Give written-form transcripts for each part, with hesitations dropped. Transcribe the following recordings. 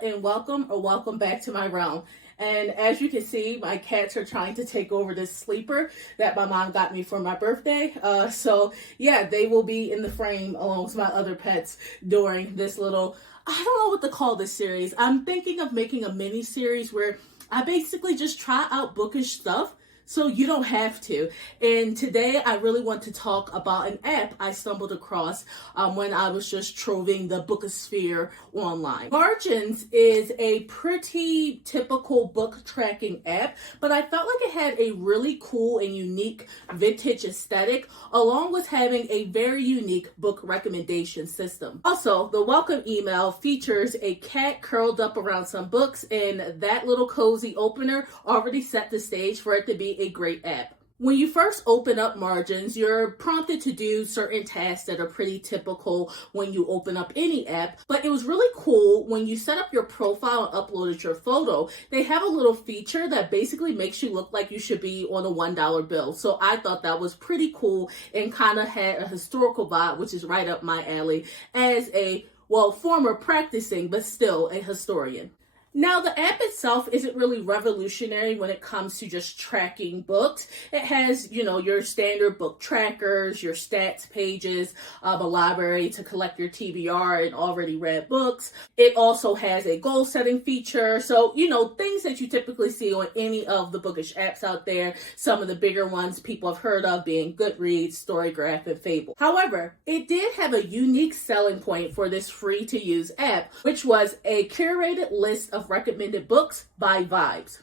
Aaliyah, and welcome back to my realm. And as you can see, my cats are trying to take over this sleeper that my mom got me for my birthday. So yeah, they will be in the frame along with my other pets during this little, I don't know what to call this series. I'm thinking of making a mini series where I basically just try out bookish stuff so you don't have to. And today I really want to talk about an app I stumbled across when I was just troving the bookosphere online. Margins is a pretty typical book tracking app, but I felt like it had a really cool and unique vintage aesthetic, along with having a very unique book recommendation system. Also, the welcome email features a cat curled up around some books, and that little cozy opener already set the stage for it to be a great app. When you first open up Margins, you're prompted to do certain tasks that are pretty typical when you open up any app, but it was really cool when you set up your profile and uploaded your photo. They have a little feature that basically makes you look like you should be on a $1 bill. So I thought that was pretty cool and kind of had a historical vibe, which is right up my alley as a, former practicing, but still a historian. Now, the app itself isn't really revolutionary when it comes to just tracking books. It has, your standard book trackers, your stats pages, a library to collect your TBR and already read books. It also has a goal setting feature. So, things that you typically see on any of the bookish apps out there. Some of the bigger ones people have heard of being Goodreads, Storygraph, and Fable. However, it did have a unique selling point for this free to use app, which was a curated list of recommended books by vibes.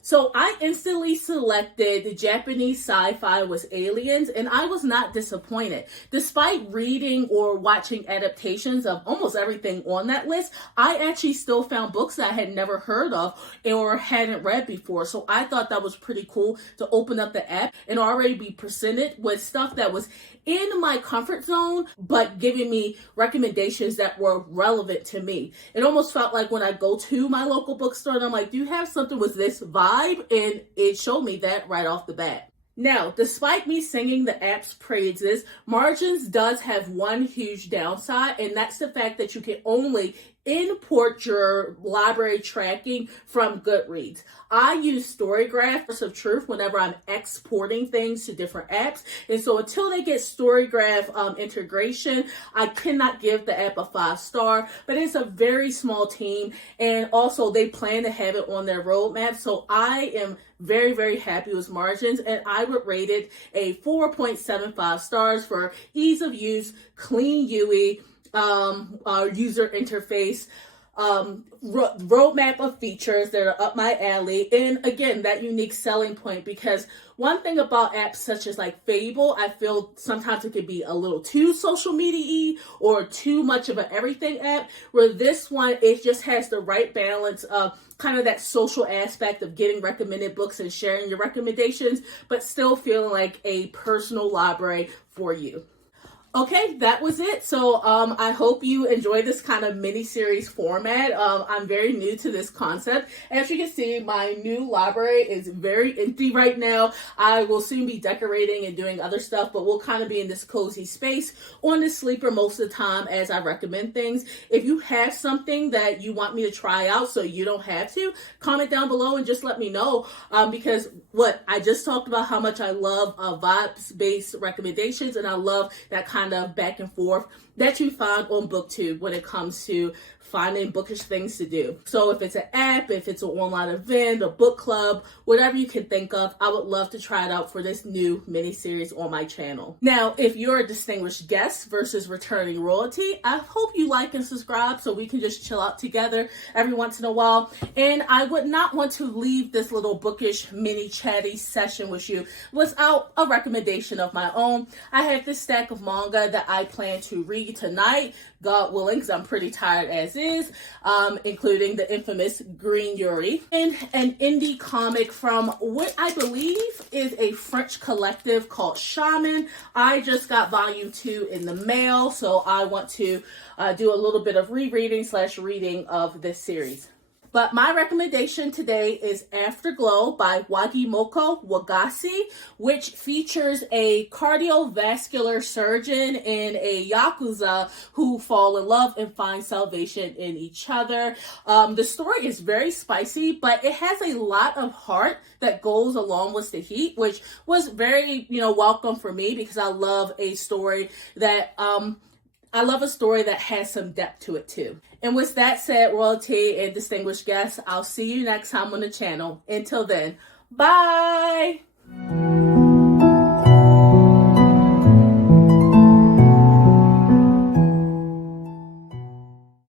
So I instantly selected the Japanese sci-fi was Aliens, and I was not disappointed. Despite reading or watching adaptations of almost everything on that list, I actually still found books that I had never heard of or hadn't read before. So I thought that was pretty cool to open up the app and already be presented with stuff that was in my comfort zone, but giving me recommendations that were relevant to me. It almost felt like when I go to my local bookstore and I'm like, do you have something with this vibe? And it showed me that right off the bat. Now, despite me singing the app's praises, Margins does have one huge downside, and that's the fact that you can only import your library tracking from Goodreads. I use Storygraph of truth whenever I'm exporting things to different apps, and so until they get Storygraph integration, I cannot give the app a 5-star, but it's a very small team, and also they plan to have it on their roadmap, so I am very, very happy with Margins, and I would rate it a 4.75 stars for ease of use, clean UI, our user interface, roadmap of features that are up my alley, and again, that unique selling point, because one thing about apps such as like Fable, I feel sometimes it can be a little too social media-y or too much of an everything app, where this one, it just has the right balance of kind of that social aspect of getting recommended books and sharing your recommendations, but still feeling like a personal library for you. Okay, that was it. So I hope you enjoy this kind of mini-series format. I'm very new to this concept. As you can see, my new library is very empty right now. I will soon be decorating and doing other stuff, but we'll kind of be in this cozy space on this sleeper most of the time as I recommend things. If you have something that you want me to try out so you don't have to, comment down below and just let me know, because I just talked about how much I love vibes-based recommendations, and I love that kind of back and forth that you find on booktube when it comes to finding bookish things to do. So if it's an app, if it's an online event, a book club, whatever you can think of, I would love to try it out for this new mini-series on my channel. Now, if you're a distinguished guest versus returning royalty, I hope you like and subscribe so we can just chill out together every once in a while. And I would not want to leave this little bookish mini chatty session with you without a recommendation of my own. I have this stack of manga that I plan to read tonight, God willing, because I'm pretty tired as is, including the infamous Green Yuri, and an indie comic from what I believe is a French collective called Shaman. I just got volume 2 in the mail, so I want to do a little bit of rereading / reading of this series. But my recommendation today is Afterglow by Wagimoko Wagase, which features a cardiovascular surgeon and a yakuza who fall in love and find salvation in each other. The story is very spicy, but it has a lot of heart that goes along with the heat, which was very, welcome for me because I love a story that has some depth to it too. And with that said, royalty and distinguished guests, I'll see you next time on the channel. Until then, bye!